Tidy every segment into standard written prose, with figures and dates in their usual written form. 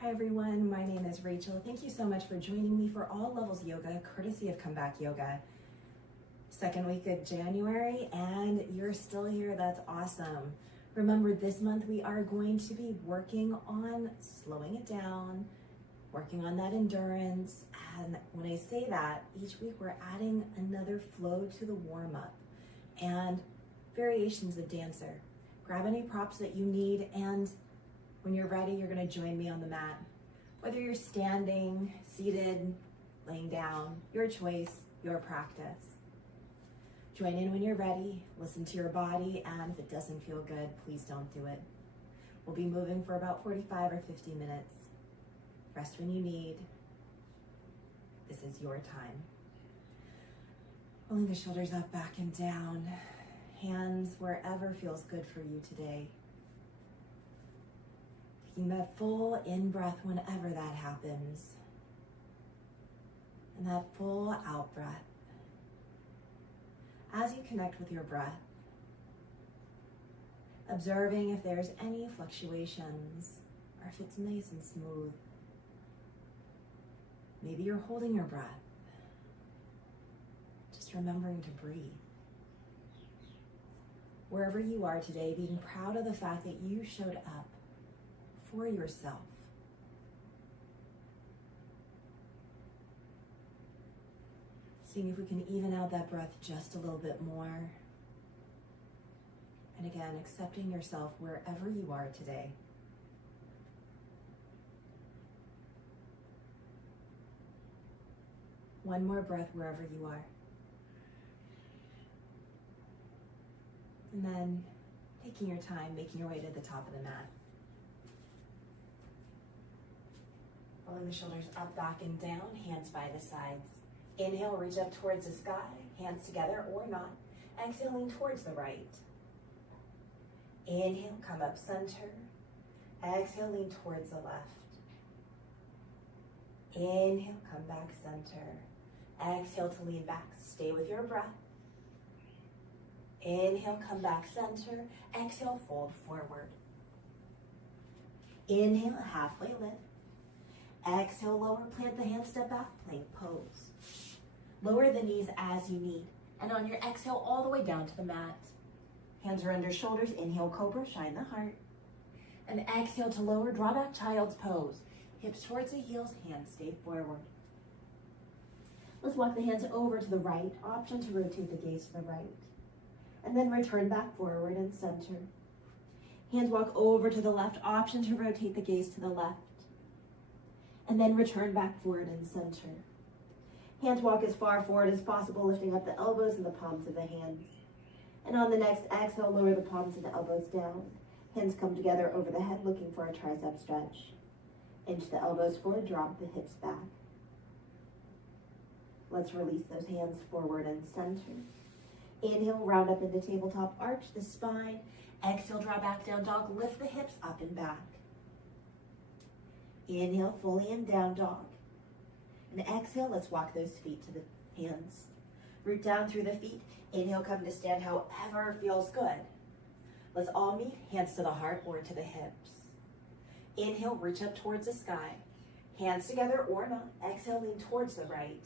Hi everyone, my name is Rachel. Thank you so much for joining me for All Levels Yoga, courtesy of Comeback Yoga. Second week of January, and you're still here. That's awesome. Remember, this month we are going to be working on slowing it down, working on that endurance. And when I say that, each week we're adding another flow to the warm-up and variations of dancer. Grab any props that you need, and when you're ready, you're going to join me on the mat. Whether you're standing, seated, laying down, your choice, your practice. Join in when you're ready, listen to your body, and if it doesn't feel good, please don't do it. We'll be moving for about 45 or 50 minutes. Rest when you need. This is your time. Rolling the shoulders up, back, and down. Hands wherever feels good for you today. Taking that full in-breath whenever that happens. And that full out-breath. As you connect with your breath, observing if there's any fluctuations or if it's nice and smooth. Maybe you're holding your breath. Just remembering to breathe. Wherever you are today, being proud of the fact that you showed up for yourself. Seeing if we can even out that breath just a little bit more. And again, accepting yourself wherever you are today. One more breath wherever you are. And then taking your time, making your way to the top of the mat. Rolling the shoulders up, back, and down, hands by the sides. Inhale, reach up towards the sky, hands together or not. Exhaling towards the right. Inhale, come up center. Exhale, lean towards the left. Inhale, come back center. Exhale to lean back. Stay with your breath. Inhale, come back center. Exhale, fold forward. Inhale, halfway lift. Exhale, lower, plant the hands, step back, plank pose. Lower the knees as you need. And on your exhale, all the way down to the mat. Hands are under shoulders. Inhale, cobra, shine the heart. And exhale to lower, draw back, child's pose. Hips towards the heels, hands stay forward. Let's walk the hands over to the right. Option to rotate the gaze to the right. And then return back forward and center. Hands walk over to the left. Option to rotate the gaze to the left. And then return back forward and center. Hands walk as far forward as possible, lifting up the elbows and the palms of the hands. And on the next exhale, lower the palms and the elbows down. Hands come together over the head, looking for a tricep stretch. Inch the elbows forward, drop the hips back. Let's release those hands forward and center. Inhale, round up into tabletop, arch the spine. Exhale, draw back, down dog, lift the hips up and back. Inhale, fully in down dog. And exhale, let's walk those feet to the hands. Root down through the feet. Inhale, come to stand however feels good. Let's all meet, hands to the heart or to the hips. Inhale, reach up towards the sky. Hands together or not. Exhale, lean towards the right.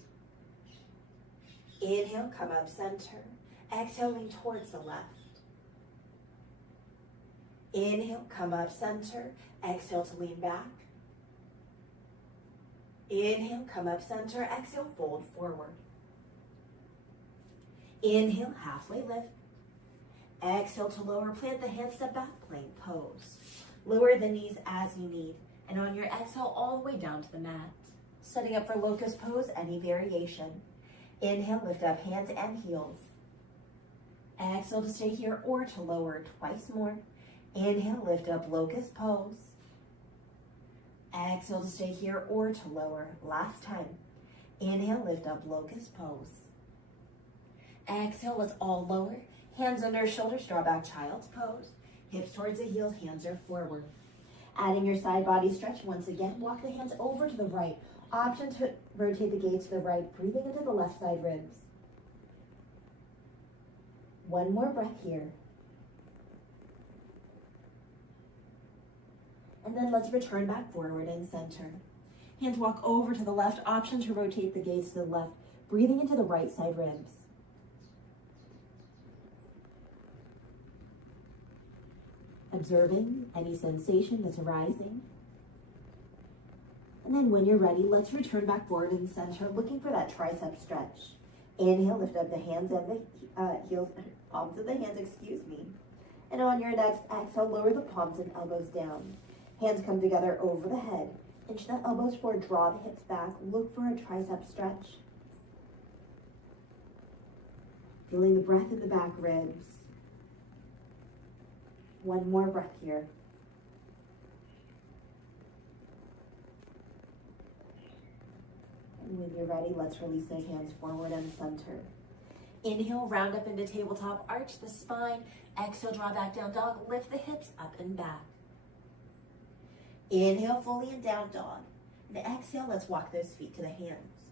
Inhale, come up center. Exhale, lean towards the left. Inhale, come up center. Exhale to lean back. Inhale, come up center. Exhale, fold forward. Inhale, halfway lift. Exhale to lower, plant the hands, step back, plank pose. Lower the knees as you need. And on your exhale, all the way down to the mat. Setting up for locust pose, any variation. Inhale, lift up hands and heels. Exhale to stay here or to lower twice more. Inhale, lift up locust pose. Exhale to stay here or to lower. Last time. Inhale, lift up locust pose. Exhale, let's all lower. Hands under shoulders, draw back child's pose. Hips towards the heels, hands are forward. Adding your side body stretch once again. Walk the hands over to the right. Option to rotate the gaze to the right, breathing into the left side ribs. One more breath here. And then let's return back forward and center. Hands walk over to the left, option to rotate the gaze to the left, breathing into the right side ribs. Observing any sensation that's arising. And then when you're ready, let's return back forward and center, looking for that tricep stretch. Inhale, lift up the hands and the palms of the hands, And on your next exhale, lower the palms and elbows down. Hands come together over the head. Inch the elbows forward, draw the hips back. Look for a tricep stretch. Feeling the breath in the back ribs. One more breath here. And when you're ready, let's release those hands forward and center. Inhale, round up into tabletop, arch the spine. Exhale, draw back down dog, lift the hips up and back. Inhale fully in down dog. And exhale, let's walk those feet to the hands.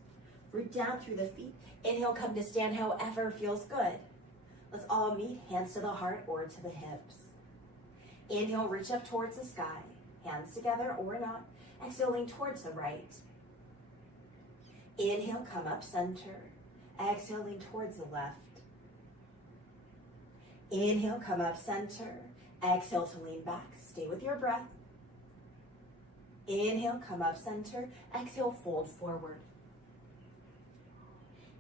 Root down through the feet. Inhale, come to stand however feels good. Let's all meet, hands to the heart or to the hips. Inhale, reach up towards the sky. Hands together or not. Exhale, lean towards the right. Inhale, come up center. Exhale, lean towards the left. Inhale, come up center. Exhale to lean back. Stay with your breath. Inhale, come up center. Exhale, fold forward.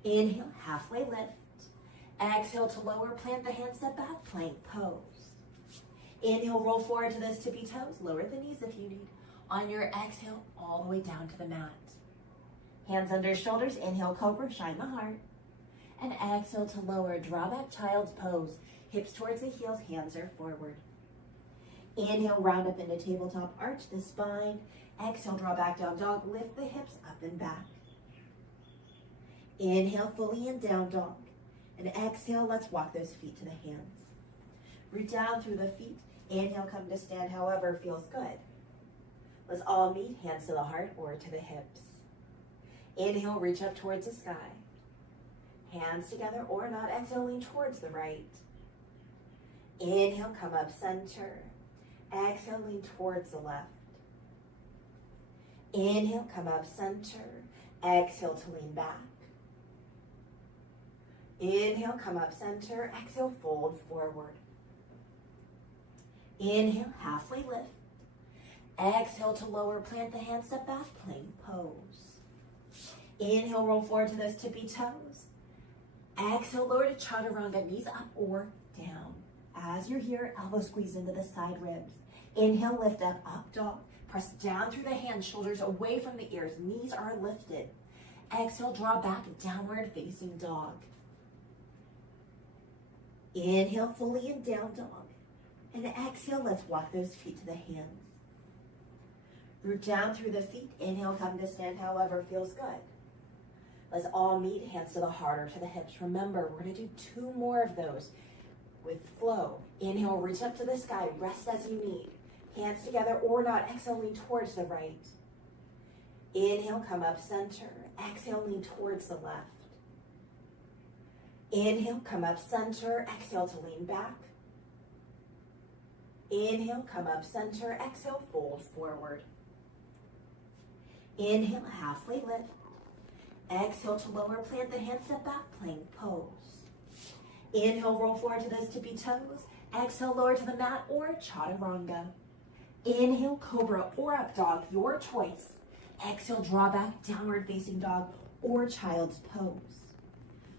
Inhale, halfway lift. Exhale to lower, plant the hands, step back, plank pose. Inhale, roll forward to those tippy toes. Lower the knees if you need. On your exhale, all the way down to the mat. Hands under shoulders. Inhale, cobra, shine the heart. And exhale to lower, draw back, child's pose. Hips towards the heels, hands are forward. Inhale, round up into tabletop, arch the spine. Exhale, draw back down dog, lift the hips up and back. Inhale, fully in down dog. And exhale, let's walk those feet to the hands. Root down through the feet. Inhale, come to stand however feels good. Let's all meet, hands to the heart or to the hips. Inhale, reach up towards the sky. Hands together or not. Exhale, lean towards the right. Inhale, come up center. Exhale, lean towards the left. Inhale, come up center. Exhale to lean back. Inhale, come up center. Exhale, fold forward. Inhale, halfway lift. Exhale to lower, plant the hands, step back, plank pose. Inhale, roll forward to those tippy toes. Exhale, lower to chaturanga, knees up or down. As you're here, elbow squeeze into the side ribs. Inhale, lift up, up dog. Press down through the hands, shoulders away from the ears, knees are lifted. Exhale, draw back, downward facing dog. Inhale, fully in down dog. And exhale, let's walk those feet to the hands. Root down through the feet. Inhale, come to stand however feels good. Let's all meet, hands to the heart or to the hips. Remember, we're gonna do 2 more of those with flow. Inhale, reach up to the sky, rest as you need. Hands together or not, exhale, lean towards the right. Inhale, come up center. Exhale, lean towards the left. Inhale, come up center. Exhale to lean back. Inhale, come up center. Exhale, fold forward. Inhale, halfway lift. Exhale to lower, plant the hands, step back, plank pose. Inhale, roll forward to those tippy toes. Exhale, lower to the mat or chaturanga. Inhale, cobra or up dog, your choice. Exhale, draw back, downward facing dog or child's pose.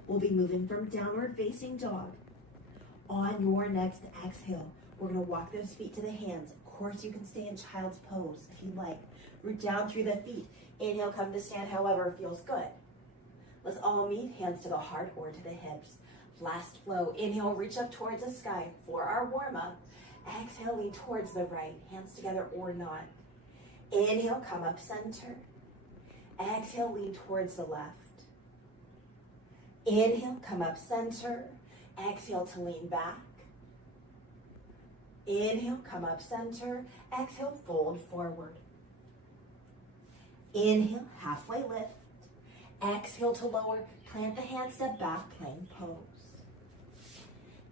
We'll be moving from downward facing dog. On your next exhale, we're gonna walk those feet to the hands. Of course, you can stay in child's pose if you like. Root down through the feet. Inhale, come to stand however feels good. Let's all meet, hands to the heart or to the hips. Last flow. Inhale, reach up towards the sky for our warm-up. Exhale, lean towards the right, hands together or not. Inhale, come up center. Exhale, lean towards the left. Inhale, come up center. Exhale to lean back. Inhale, come up center. Exhale, fold forward. Inhale, halfway lift. Exhale to lower, plant the hands, step back, plank pose.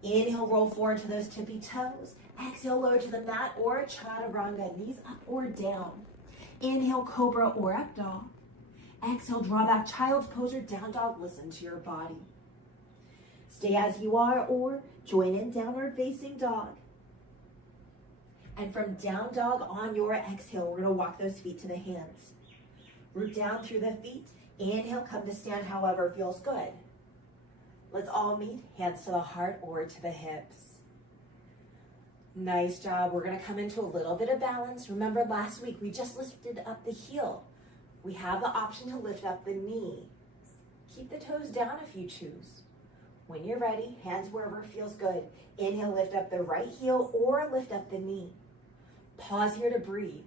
Inhale, roll forward to those tippy toes. Exhale, lower to the mat or chaturanga, knees up or down. Inhale, cobra or up dog. Exhale, draw back, child's pose or down dog. Listen to your body. Stay as you are or join in downward facing dog. And from down dog on your exhale, we're gonna walk those feet to the hands. Root down through the feet. Inhale, come to stand however feels good. Let's all meet, hands to the heart or to the hips. Nice job. We're gonna come into a little bit of balance. Remember last week, we just lifted up the heel. We have the option to lift up the knee. Keep the toes down if you choose. When you're ready, hands wherever feels good. Inhale, lift up the right heel or lift up the knee. Pause here to breathe.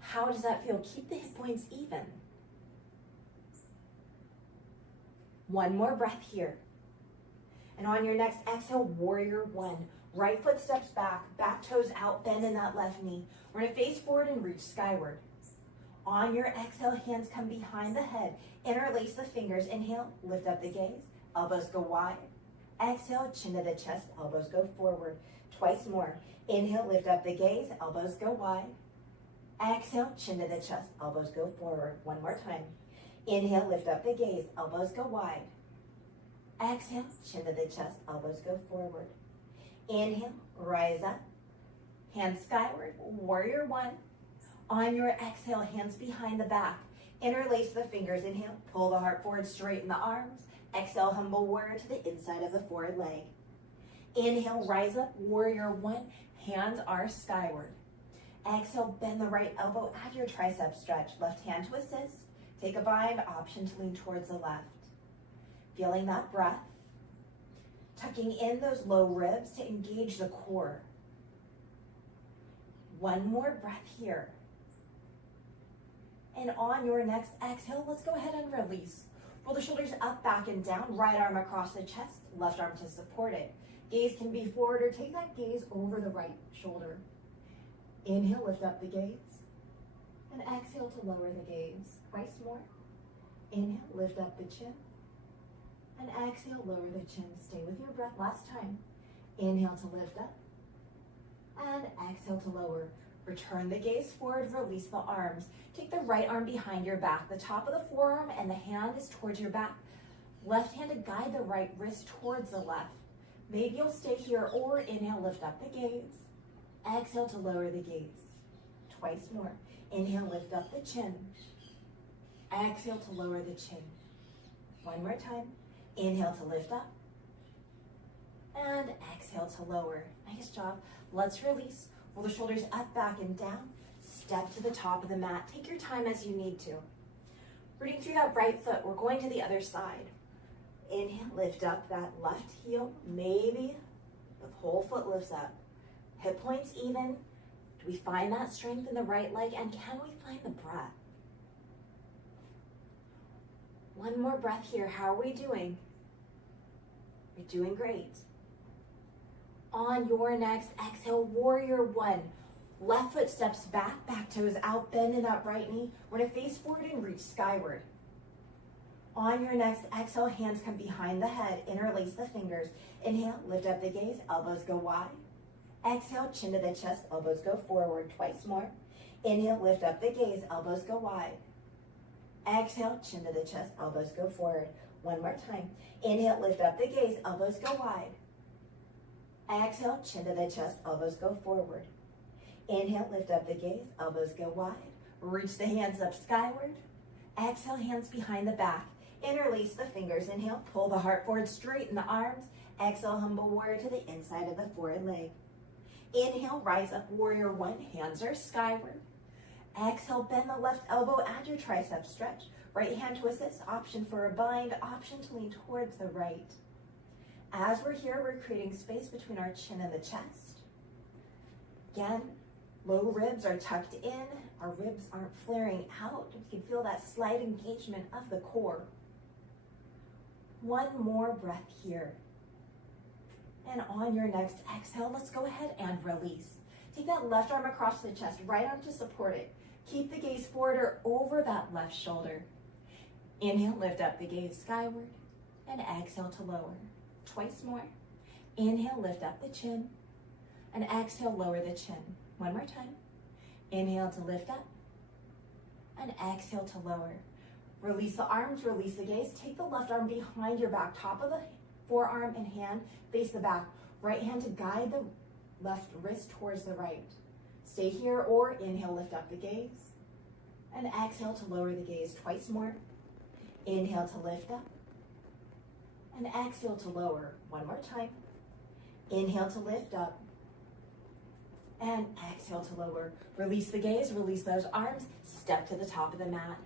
How does that feel? Keep the hip points even. One more breath here. And on your next exhale, warrior one. Right foot steps back, back toes out, bend in that left knee. We're gonna face forward and reach skyward. On your exhale, hands come behind the head. Interlace the fingers. Inhale, lift up the gaze. Elbows go wide. Exhale, chin to the chest, elbows go forward. Twice more. Inhale, lift up the gaze, elbows go wide. Exhale, chin to the chest, elbows go forward. One more time. Inhale, lift up the gaze, elbows go wide. Exhale, chin to the chest, elbows go forward. Inhale, rise up. Hands skyward, warrior one. On your exhale, hands behind the back. Interlace the fingers. Inhale, pull the heart forward, straighten the arms. Exhale, humble warrior to the inside of the forward leg. Inhale, rise up, warrior one. Hands are skyward. Exhale, bend the right elbow, add your tricep stretch. Left hand to assist. Take a bind, option to lean towards the left. Feeling that breath. Tucking in those low ribs to engage the core. One more breath here. And on your next exhale, let's go ahead and release. Roll the shoulders up, back, and down. Right arm across the chest, left arm to support it. Gaze can be forward or take that gaze over the right shoulder. Inhale, lift up the gaze. And exhale to lower the gaze. Twice more. Inhale, lift up the chin. And exhale, lower the chin. Stay with your breath. Last time. Inhale to lift up. And exhale to lower. Return the gaze forward, release the arms. Take the right arm behind your back. The top of the forearm and the hand is towards your back. Left hand to guide the right wrist towards the left. Maybe you'll stay here or inhale, lift up the gaze. Exhale to lower the gaze. Twice more. Inhale, lift up the chin. Exhale to lower the chin. One more time. Inhale to lift up. And exhale to lower. Nice job. Let's release. Roll the shoulders up, back, and down. Step to the top of the mat. Take your time as you need to. Rooting through that right foot, we're going to the other side. Inhale, lift up that left heel. Maybe the whole foot lifts up. Hip points even. Do we find that strength in the right leg? And can we find the breath? One more breath here. How are we doing? We're doing great. On your next exhale, warrior one. Left foot steps back, back toes out, bend in that right knee. We're gonna face forward and reach skyward. On your next exhale, hands come behind the head, interlace the fingers. Inhale, lift up the gaze, elbows go wide. Exhale, chin to the chest, elbows go forward. Twice more. Inhale, lift up the gaze, elbows go wide. Exhale, chin to the chest, elbows go forward. One more time. Inhale, lift up the gaze, elbows go wide. Exhale, chin to the chest, elbows go forward. Inhale, lift up the gaze, elbows go wide. Reach the hands up skyward. Exhale, hands behind the back. Interlace the fingers. Inhale, pull the heart forward, straighten the arms. Exhale, humble warrior to the inside of the forward leg. Inhale, rise up, warrior one. Hands are skyward. Exhale, bend the left elbow, add your tricep stretch. Right hand to assist, option for a bind, option to lean towards the right. As we're here, we're creating space between our chin and the chest. Again, low ribs are tucked in. Our ribs aren't flaring out. You can feel that slight engagement of the core. One more breath here. And on your next exhale, let's go ahead and release. Take that left arm across the chest, right arm to support it. Keep the gaze forward or over that left shoulder. Inhale, lift up the gaze skyward, and exhale to lower. Twice more. Inhale, lift up the chin, And exhale, lower the chin. One more time. Inhale to lift up. And exhale to lower. Release the arms, release the gaze. Take the left arm behind your back, top of the forearm and hand, face the back. Right hand to guide the left wrist towards the right. Stay here or inhale, lift up the gaze. And exhale to lower the gaze twice more. Inhale to lift up. And exhale to lower. One more time. Inhale to lift up. And exhale to lower. Release the gaze, release those arms. Step to the top of the mat.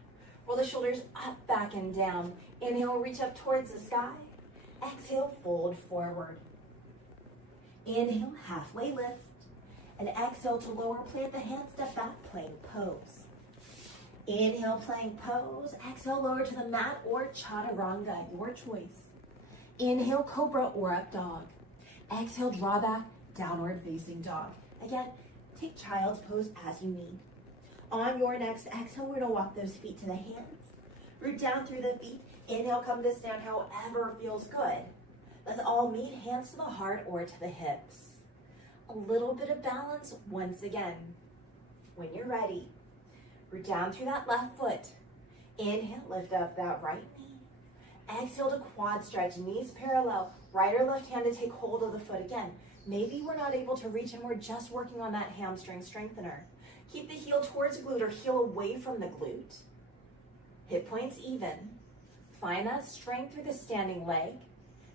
Roll the shoulders up, back, and down. Inhale, reach up towards the sky. Exhale, fold forward. Inhale, halfway lift. And exhale to lower, plant the hands, step back, plank pose. Inhale, plank pose. Exhale, lower to the mat or chaturanga, your choice. Inhale, cobra or up dog. Exhale, draw back, downward facing dog. Again, take child's pose as you need. On your next exhale, we're gonna walk those feet to the hands. Root down through the feet. Inhale, come to stand however feels good. Let's all meet, hands to the heart or to the hips. A little bit of balance once again. When you're ready, root down through that left foot. Inhale, lift up that right knee. Exhale to quad stretch, knees parallel. Right or left hand to take hold of the foot again. Maybe we're not able to reach and we're just working on that hamstring strengthener. Keep the heel towards glute or heel away from the glute. Hip points even. Find that strength through the standing leg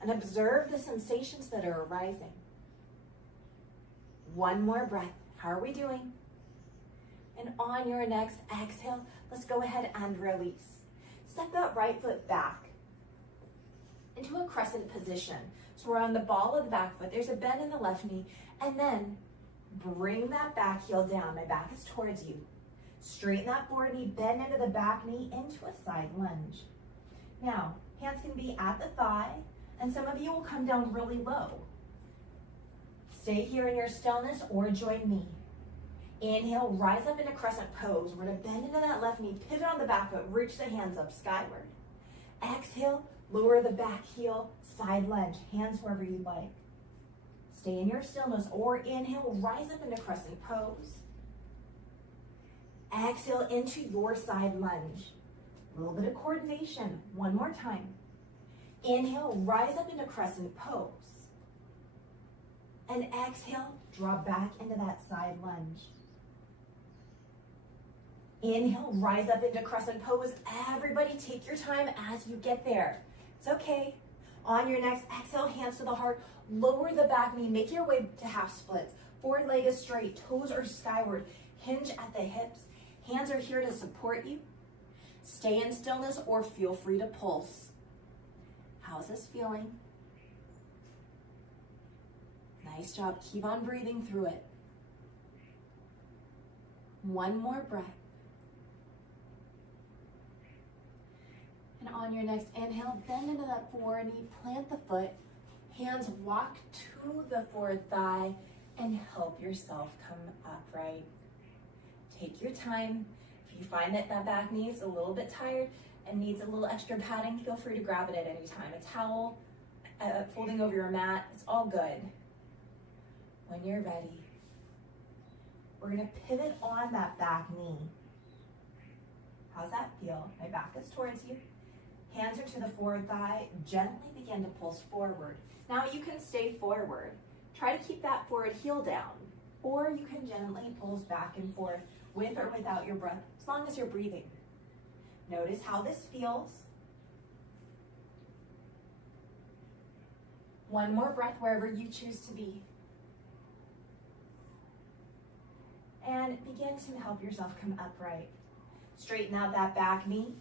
and observe the sensations that are arising. One more breath. How are we doing? And on your next exhale, let's go ahead and release. Step that right foot back into a crescent position. So we're on the ball of the back foot. There's a bend in the left knee. And then bring that back heel down. My back is towards you. Straighten that forward knee, bend into the back knee into a side lunge. Now, hands can be at the thigh, and some of you will come down really low. Stay here in your stillness or join me. Inhale, rise up into crescent pose. We're gonna bend into that left knee, pivot on the back foot, reach the hands up skyward. Exhale, lower the back heel, side lunge, hands wherever you like. Stay in your stillness or inhale, rise up into crescent pose. Exhale into your side lunge. A little bit of coordination. One more time. Inhale, rise up into crescent pose. And exhale, draw back into that side lunge. Inhale, rise up into crescent pose. Everybody take your time as you get there. It's okay. On your next exhale, hands to the heart. Lower the back knee. Make your way to half splits. Forward leg is straight. Toes are skyward. Hinge at the hips. Hands are here to support you. Stay in stillness or feel free to pulse. How's this feeling? Nice job. Keep on breathing through it. One more breath. And on your next inhale, bend into that forward knee, plant the foot, hands walk to the forward thigh, and help yourself come upright. Take your time. If you find that that back knee is a little bit tired and needs a little extra padding, feel free to grab it at any time. A towel, folding over your mat, it's all good. When you're ready, we're gonna pivot on that back knee. How's that feel? My back is towards you. Hands are to the forward thigh. Gently begin to pulse forward. Now you can stay forward. Try to keep that forward heel down, or you can gently pulse back and forth with or without your breath, as long as you're breathing. Notice how this feels. One more breath wherever you choose to be. And begin to help yourself come upright. Straighten out that back knee.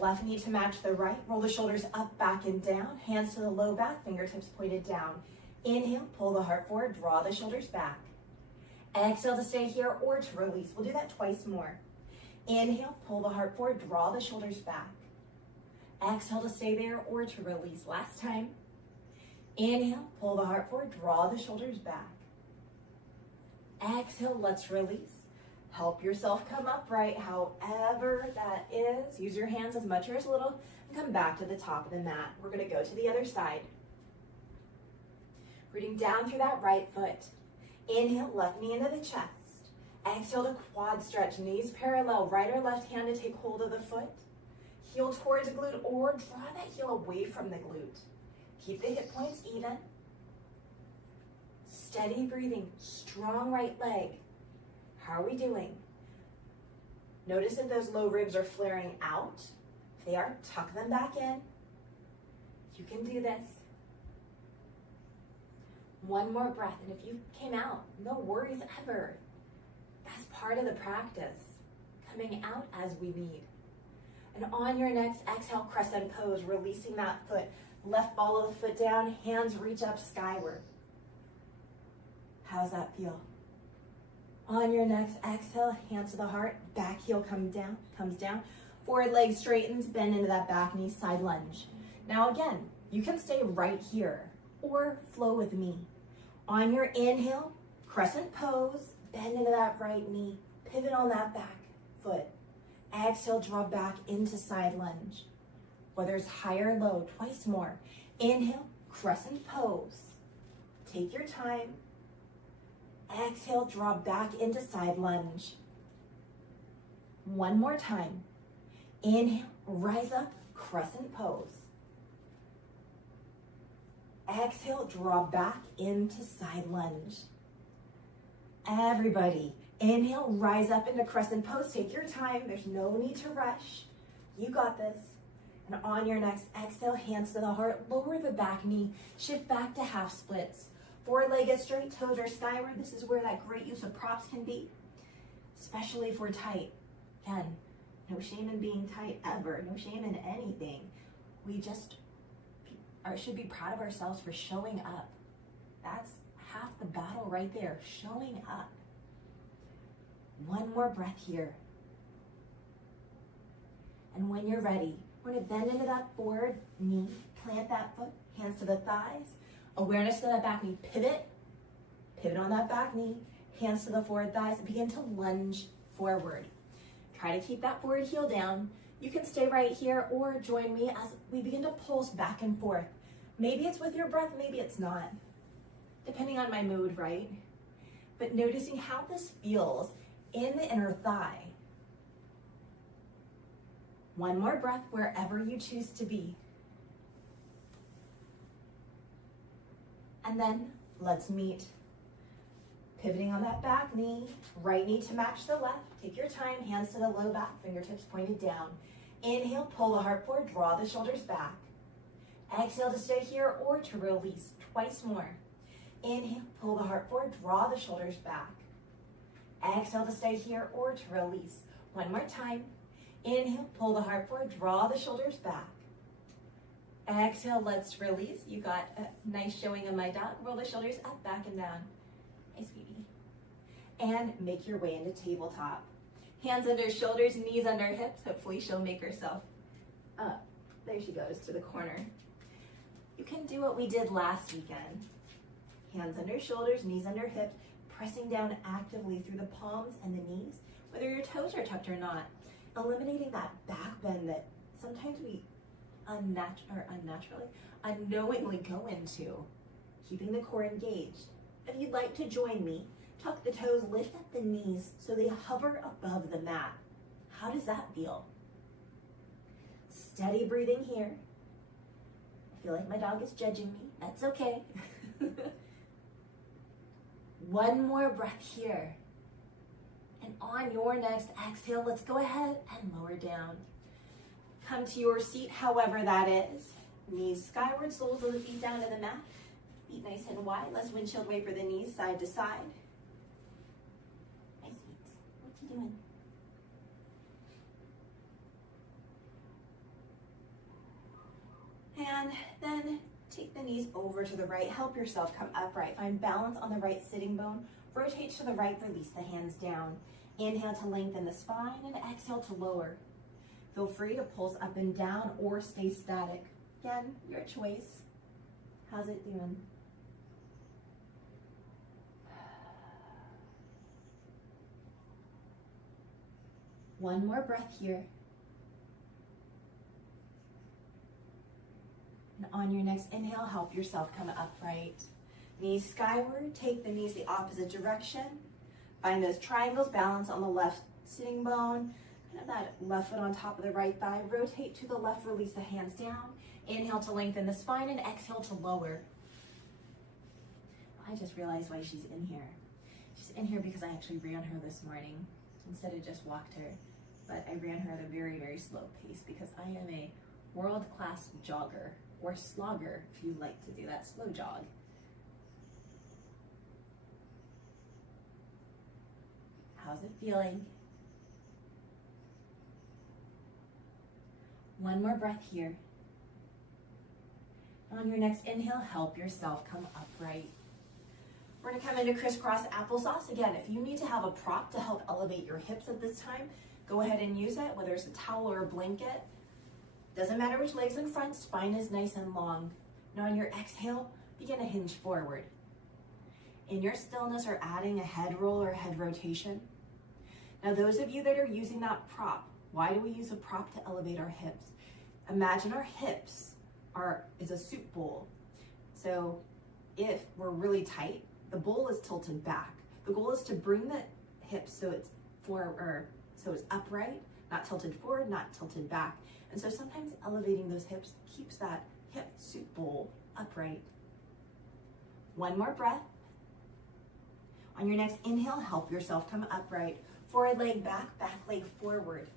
Left knee to match the right. Roll the shoulders up, back, and down. Hands to the low back, fingertips pointed down. Inhale, pull the heart forward, draw the shoulders back. Exhale to stay here or to release. We'll do that twice more. Inhale, pull the heart forward, draw the shoulders back. Exhale to stay there or to release. Last time. Inhale, pull the heart forward, draw the shoulders back. Exhale, let's release. Help yourself come upright, however that is. Use your hands as much or as little, and come back to the top of the mat. We're gonna go to the other side. Rooting down through that right foot. Inhale, left knee into the chest. Exhale to quad stretch, knees parallel, right or left hand to take hold of the foot. Heel towards the glute or draw that heel away from the glute. Keep the hip points even. Steady breathing, strong right leg. How are we doing? Notice if those low ribs are flaring out. If they are, tuck them back in. You can do this. One more breath, and if you came out, no worries ever. That's part of the practice, coming out as we need. And on your next exhale, crescent pose, releasing that foot. Left ball of the foot down, hands reach up skyward. How's that feel? On your next exhale, hands to the heart, back heel comes down. Forward leg straightens, bend into that back knee, side lunge. Now again, you can stay right here or flow with me. On your inhale, crescent pose, bend into that right knee, pivot on that back foot. Exhale, draw back into side lunge. Whether it's high or low, twice more. Inhale, crescent pose. Take your time. Exhale, draw back into side lunge. One more time. Inhale, rise up, crescent pose. Exhale, draw back into side lunge. Everybody, inhale, rise up into crescent pose. Take your time. There's no need to rush. You got this. And on your next exhale, hands to the heart, lower the back knee, shift back to half splits. Forward leg is straight, toes are skyward. This is where that great use of props can be, especially if we're tight. Again, no shame in being tight ever, no shame in anything. We just should be proud of ourselves for showing up. That's half the battle right there, showing up. One more breath here. And when you're ready, we're gonna bend into that forward knee, plant that foot, hands to the thighs, awareness to that back knee, pivot on that back knee, hands to the forward thighs, and begin to lunge forward. Try to keep that forward heel down. You can stay right here or join me as we begin to pulse back and forth. Maybe it's with your breath, maybe it's not, depending on my mood, right? But noticing how this feels in the inner thigh. One more breath wherever you choose to be. And then let's meet. Pivoting on that back knee, right knee to match the left. Take your time, hands to the low back, fingertips pointed down. Inhale, pull the heart forward, draw the shoulders back. Exhale to stay here or to release, twice more. Inhale, pull the heart forward, draw the shoulders back. Exhale to stay here or to release. One more time. Inhale, pull the heart forward, draw the shoulders back. Exhale, let's release. You got a nice showing of my dog. Roll the shoulders up, back, and down. Hey, sweetie. And make your way into tabletop. Hands under shoulders, knees under hips. Hopefully she'll make herself up. There she goes to the corner. You can do what we did last weekend. Hands under shoulders, knees under hips, pressing down actively through the palms and the knees, whether your toes are tucked or not. Eliminating that back bend that sometimes we unknowingly go into. Keeping the core engaged. If you'd like to join me, tuck the toes, lift up the knees so they hover above the mat. How does that feel? Steady breathing here. I feel like my dog is judging me. That's okay. One more breath here. And on your next exhale, let's go ahead and lower down. Come to your seat, however that is. Knees skyward, soles of the feet down to the mat. Feet nice and wide. Let's windshield waver the knees side to side. Hi, sweets. What you doing? And then take the knees over to the right. Help yourself come upright. Find balance on the right sitting bone. Rotate to the right, release the hands down. Inhale to lengthen the spine and exhale to lower. Feel free to pulse up and down or stay static. Again, your choice. How's it doing? One more breath here. And on your next inhale, help yourself come upright. Knees skyward, take the knees the opposite direction. Find those triangles, balance on the left sitting bone. Kind of that left foot on top of the right thigh. Rotate to the left, release the hands down. Inhale to lengthen the spine and exhale to lower. I just realized why she's in here. She's in here because I actually ran her this morning instead of just walked her. But I ran her at a very, very slow pace because I am a world-class jogger, or slogger if you like to do that slow jog. How's it feeling? One more breath here. On your next inhale, help yourself come upright. We're gonna come into crisscross applesauce. Again, if you need to have a prop to help elevate your hips at this time, go ahead and use it, whether it's a towel or a blanket. Doesn't matter which leg's in front, spine is nice and long. Now on your exhale, begin to hinge forward. In your stillness or adding a head roll or head rotation. Now those of you that are using that prop, why do we use a prop to elevate our hips? Imagine our hips is a soup bowl. So if we're really tight, the bowl is tilted back. The goal is to bring the hips so it's so it's upright, not tilted forward, not tilted back. And so sometimes elevating those hips keeps that hip soup bowl upright. One more breath. On your next inhale, help yourself come upright. Forward leg back, back leg forward.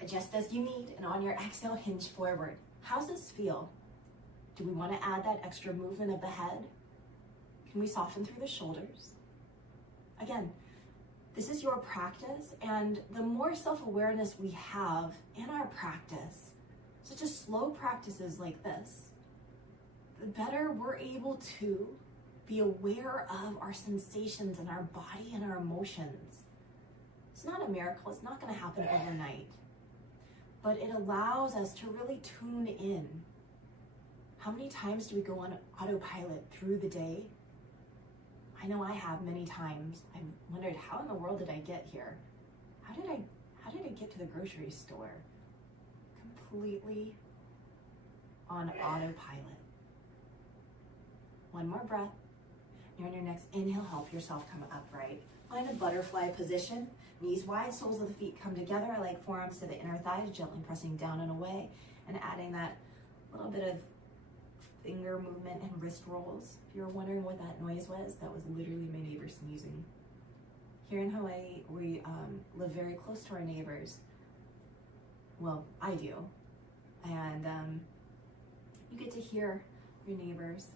Adjust as you need, and on your exhale, hinge forward. How's this feel? Do we want to add that extra movement of the head? Can we soften through the shoulders? Again, this is your practice, and the more self-awareness we have in our practice, such as slow practices like this, the better we're able to be aware of our sensations and our body and our emotions. It's not a miracle, it's not going to happen overnight, but it allows us to really tune in. How many times do we go on autopilot through the day? I know I have many times. I wondered, how in the world did I get here? How did I get to the grocery store? Completely on autopilot. One more breath. You're on your next inhale, help yourself come upright. Find a butterfly position. Knees wide, soles of the feet come together. I like forearms to the inner thighs, gently pressing down and away, and adding that little bit of finger movement and wrist rolls. If you're wondering what that noise was, that was literally my neighbor sneezing. Here in Hawaii, we live very close to our neighbors. Well, I do. And you get to hear your neighbors.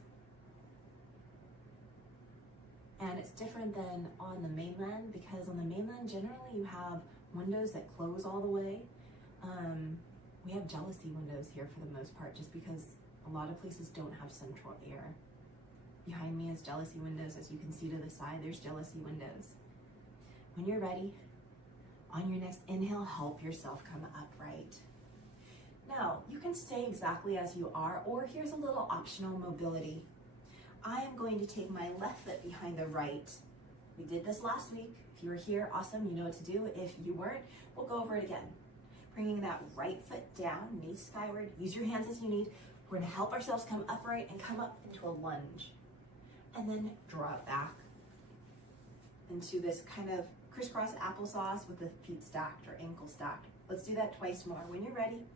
And it's different than on the mainland, because on the mainland, generally you have windows that close all the way. We have jealousy windows here for the most part, just because a lot of places don't have central air. Behind me is jealousy windows. As you can see to the side, there's jealousy windows. When you're ready, on your next inhale, help yourself come upright. Now, you can stay exactly as you are, or here's a little optional mobility. I am going to take my left foot behind the right. We did this last week. If you were here, awesome, you know what to do. If you weren't, we'll go over it again. Bringing that right foot down, knees skyward. Use your hands as you need. We're gonna help ourselves come upright and come up into a lunge. And then draw it back into this kind of crisscross applesauce with the feet stacked or ankle stacked. Let's do that twice more. When you're ready,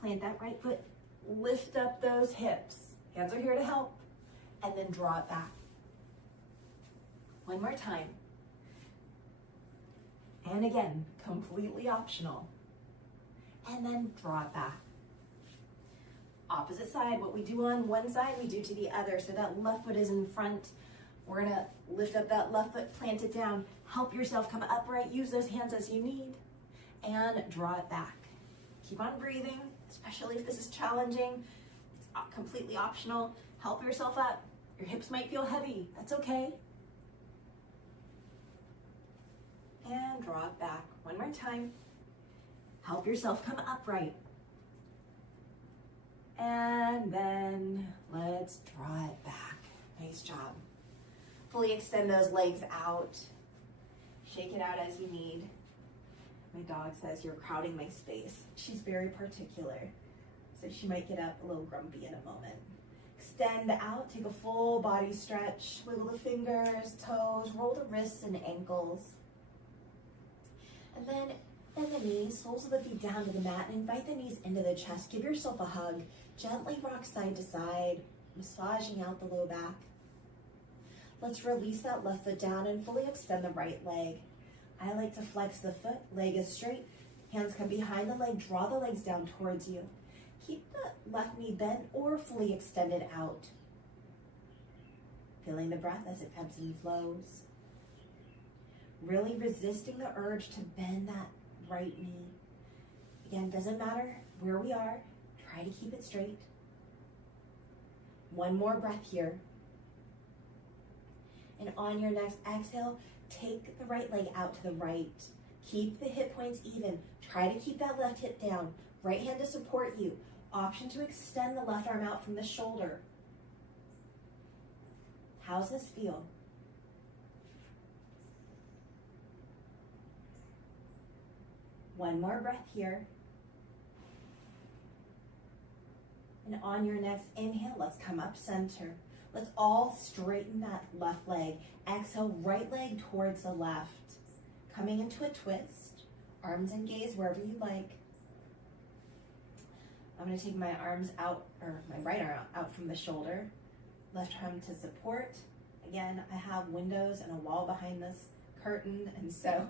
plant that right foot, lift up those hips. Hands are here to help. And then draw it back. One more time. And again, completely optional. And then draw it back. Opposite side, what we do on one side, we do to the other. So that left foot is in front. We're gonna lift up that left foot, plant it down. Help yourself come upright. Use those hands as you need. And draw it back. Keep on breathing, especially if this is challenging. It's completely optional. Help yourself up. Your hips might feel heavy, that's okay. And draw it back. One more time. Help yourself come upright. And then let's draw it back. Nice job. Fully extend those legs out. Shake it out as you need. My dog says you're crowding my space. She's very particular, so she might get up a little grumpy in a moment. extend out, take a full body stretch, wiggle the fingers, toes, roll the wrists and ankles. And then bend the knees, soles of the feet down to the mat, and invite the knees into the chest. Give yourself a hug. Gently rock side to side, massaging out the low back. Let's release that left foot down and fully extend the right leg. I like to flex the foot, leg is straight, hands come behind the leg, draw the legs down towards you. Keep the left knee bent or fully extended out. Feeling the breath as it ebbs and flows. Really resisting the urge to bend that right knee. Again, doesn't matter where we are, try to keep it straight. One more breath here. And on your next exhale, take the right leg out to the right. Keep the hip points even. Try to keep that left hip down. Right hand to support you. Option to extend the left arm out from the shoulder. How's this feel? One more breath here. And on your next inhale, let's come up center. Let's all straighten that left leg. Exhale, right leg towards the left. Coming into a twist. Arms and gaze wherever you like. I'm going to take my arms out, or my right arm out from the shoulder. Left arm to support. Again, I have windows and a wall behind this curtain, and so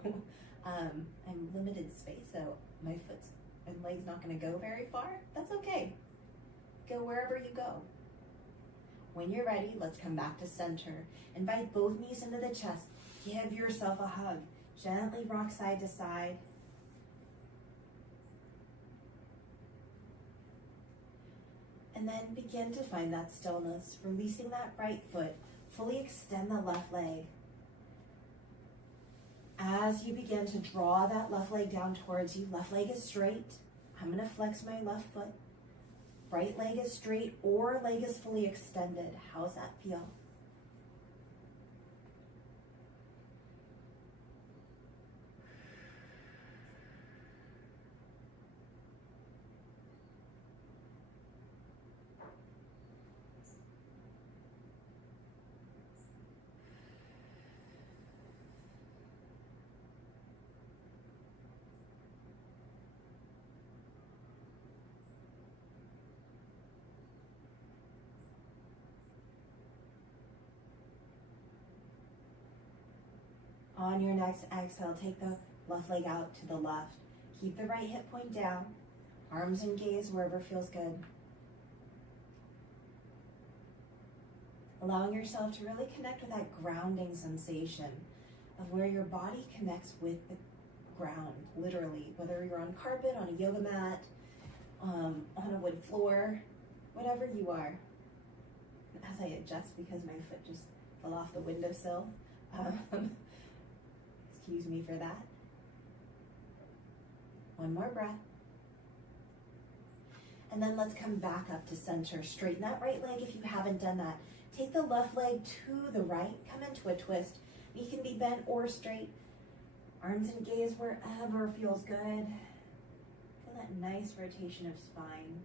I'm limited space, so my foot and leg's not going to go very far. That's okay. Go wherever you go. When you're ready, let's come back to center. Invite both knees into the chest. Give yourself a hug. Gently rock side to side. And then begin to find that stillness, releasing that right foot. Fully extend the left leg. As you begin to draw that left leg down towards you, left leg is straight. I'm going to flex my left foot. Right leg is straight or leg is fully extended. How's that feel? On your next exhale, take the left leg out to the left. Keep the right hip point down. Arms and gaze wherever feels good. Allowing yourself to really connect with that grounding sensation of where your body connects with the ground, literally, whether you're on carpet, on a yoga mat, on a wood floor, whatever you are. As I adjust because my foot just fell off the windowsill. Excuse me for that. One more breath. And then let's come back up to center. Straighten that right leg if you haven't done that. Take the left leg to the right. Come into a twist. You can be bent or straight. Arms and gaze wherever feels good. Feel that nice rotation of spine.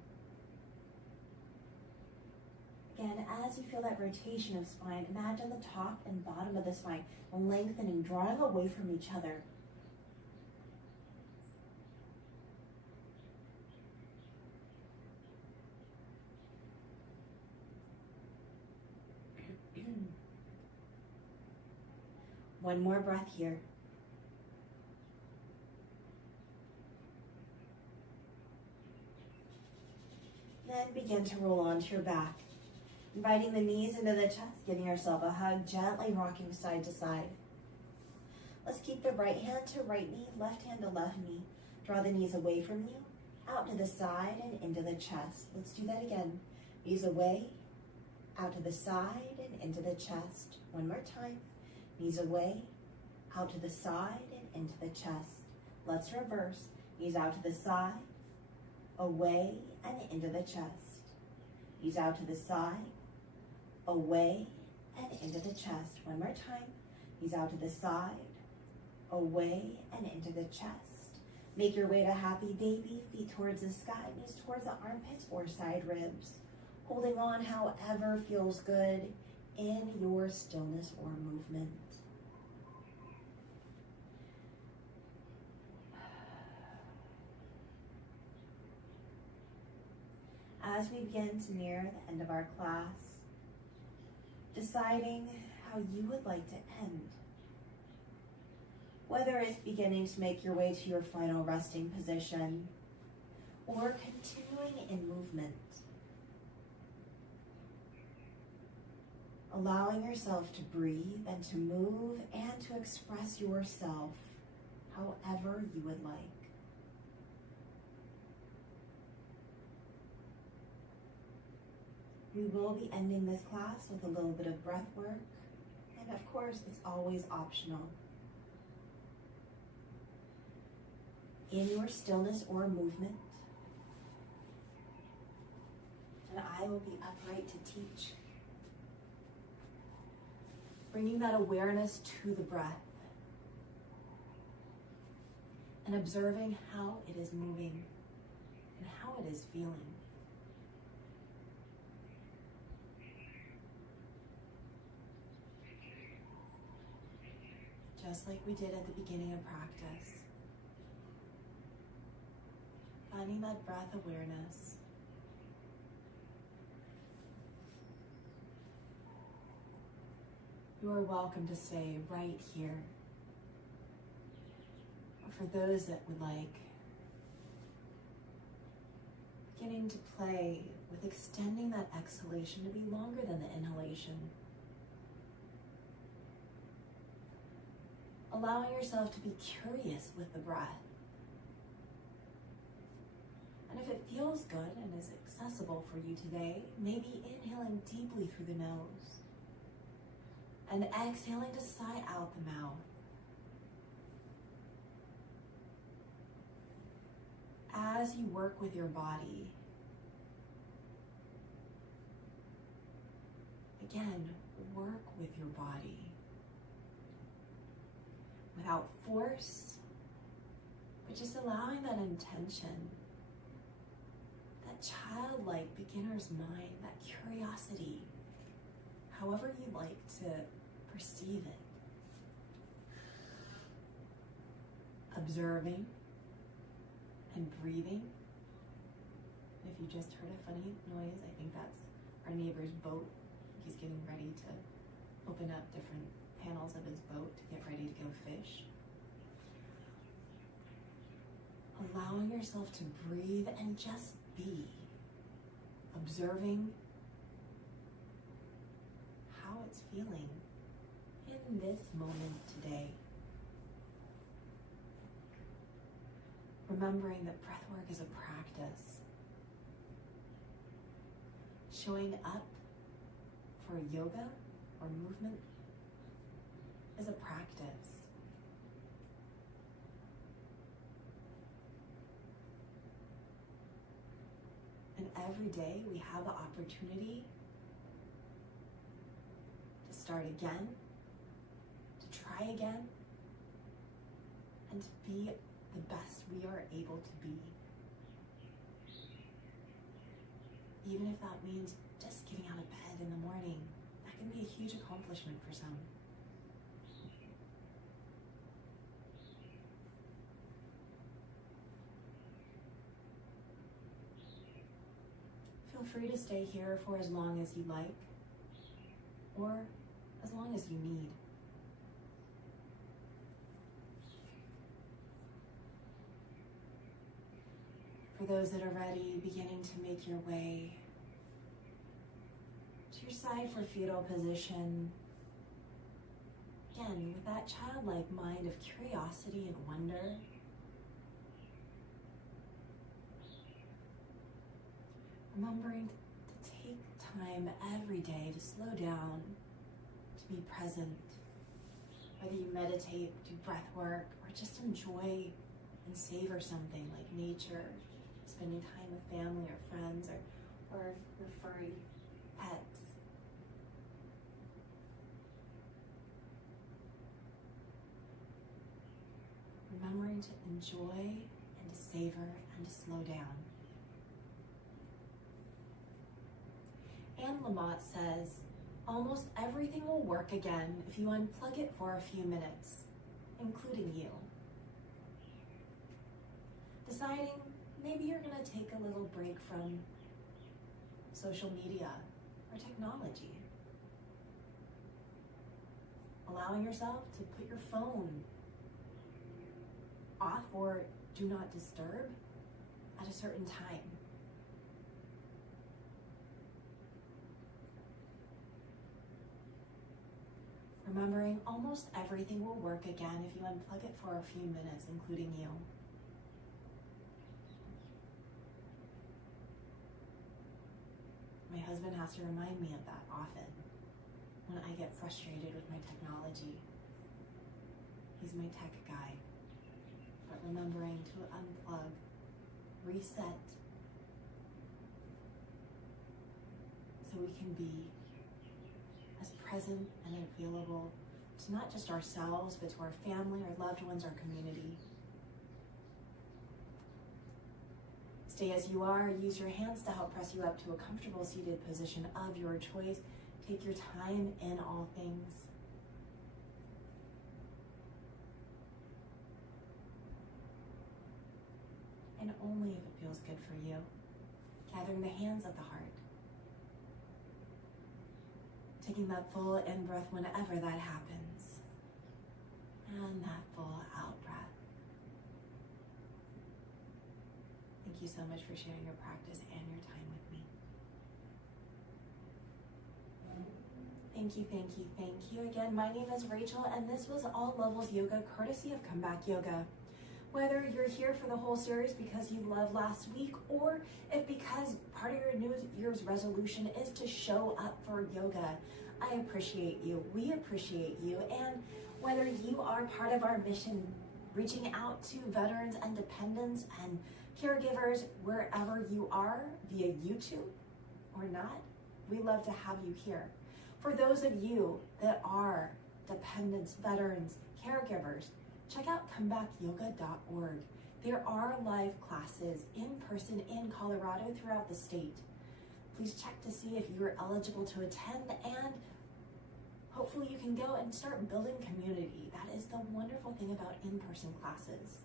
Again, as you feel that rotation of spine, imagine the top and bottom of the spine lengthening, drawing away from each other. One more breath here. Then begin to roll onto your back. Inviting the knees into the chest, giving yourself a hug, gently rocking side to side. Let's keep the right hand to right knee, left hand to left knee. Draw the knees away from you, out to the side and into the chest. Let's do that again. Knees away, out to the side and into the chest. One more time. Knees away, out to the side and into the chest. Let's reverse. Knees out to the side, away and into the chest. Knees out to the side, away and into the chest. One more time. Knees out to the side, away and into the chest. Make your way to happy baby. Feet towards the sky, knees towards the armpits or side ribs. holding on however feels good in your stillness or movement. As we begin to near the end of our class, deciding how you would like to end. Whether it's beginning to make your way to your final resting position or continuing in movement. Allowing yourself to breathe and to move and to express yourself however you would like. We will be ending this class with a little bit of breath work, and of course, it's always optional. In your stillness or movement, and I will be upright to teach. Bringing that awareness to the breath and observing how it is moving and how it is feeling. Just like we did at the beginning of practice. Finding that breath awareness. You are welcome to stay right here. For those that would like, beginning to play with extending that exhalation to be longer than the inhalation. Allowing yourself to be curious with the breath. And if it feels good and is accessible for you today, maybe inhaling deeply through the nose and exhaling to sigh out the mouth. As you work with your body, again, work with your body. Without force, but just allowing that intention, that childlike beginner's mind, that curiosity, however you like to perceive it. Observing and breathing. If you just heard a funny noise, I think that's our neighbor's boat. He's getting ready to open up different panels of his boat to get ready to go fish. Allowing yourself to breathe and just be. Observing how it's feeling in this moment today. Remembering that breathwork is a practice. Showing up for yoga or movement is a practice. And every day we have the opportunity to start again, to try again, and to be the best we are able to be. Even if that means just getting out of bed in the morning, that can be a huge accomplishment for some. Feel free to stay here for as long as you like, or as long as you need. For those that are ready, beginning to make your way to your side for fetal position. Again, with that childlike mind of curiosity and wonder. Remembering to take time every day to slow down, to be present. Whether you meditate, do breath work, or just enjoy and savor something like nature, spending time with family or friends, or your furry pets. Remembering to enjoy and to savor and to slow down. Anne Lamott says, almost everything will work again if you unplug it for a few minutes, including you. Deciding maybe you're gonna take a little break from social media or technology. Allowing yourself to put your phone off or do not disturb at a certain time. Remembering almost everything will work again if you unplug it for a few minutes, including you. My husband has to remind me of that often when I get frustrated with my technology. He's my tech guy. But remembering to unplug, reset, so we can be as present and available to not just ourselves, but to our family, our loved ones, our community. Stay as you are. Use your hands to help press you up to a comfortable seated position of your choice. Take your time in all things. And only if it feels good for you. Gathering the hands of the heart. Taking that full in-breath whenever that happens. And that full out-breath. Thank you so much for sharing your practice and your time with me. Thank you, thank you, thank you. Again, my name is Rachel, and this was All Levels Yoga, courtesy of Comeback Yoga. Whether you're here for the whole series because you loved last week, or if because part of your New Year's resolution is to show up for yoga, I appreciate you. We appreciate you. And whether you are part of our mission, reaching out to veterans and dependents and caregivers wherever you are via YouTube or not, we love to have you here. For those of you that are dependents, veterans, caregivers, check out comebackyoga.org. There are live classes in person in Colorado throughout the state. Please check to see if you're eligible to attend, and hopefully you can go and start building community. That is the wonderful thing about in-person classes.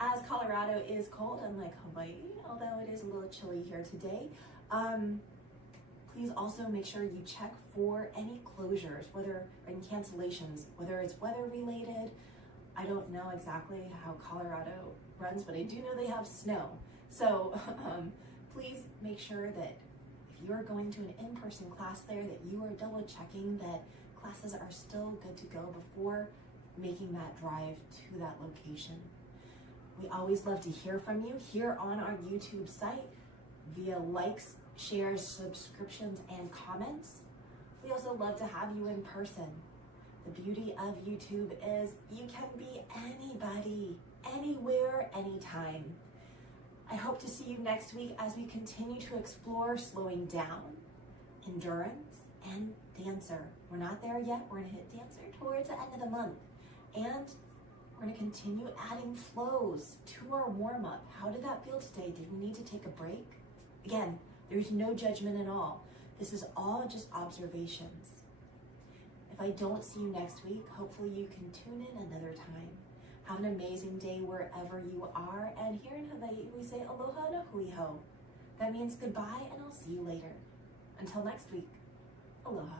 As Colorado is cold, unlike Hawaii, although it is a little chilly here today, please also make sure you check for any closures, and cancellations, whether it's weather related. I don't know exactly how Colorado runs, but I do know they have snow. So please make sure that if you're going to an in-person class there, that you are double checking that classes are still good to go before making that drive to that location. We always love to hear from you here on our YouTube site via likes, shares, subscriptions, and comments. We also love to have you in person. The beauty of YouTube is you can be anybody, anywhere, anytime. I hope to see you next week as we continue to explore slowing down, endurance, and dancer. We're not there yet. We're gonna hit dancer towards the end of the month. And we're gonna continue adding flows to our warm-up. How did that feel today? Did we need to take a break? Again, there's no judgment at all. This is all just observations. If I don't see you next week, hopefully you can tune in another time. Have an amazing day wherever you are. And here in Hawaii, we say aloha na hui hou. That means goodbye, and I'll see you later. Until next week, aloha.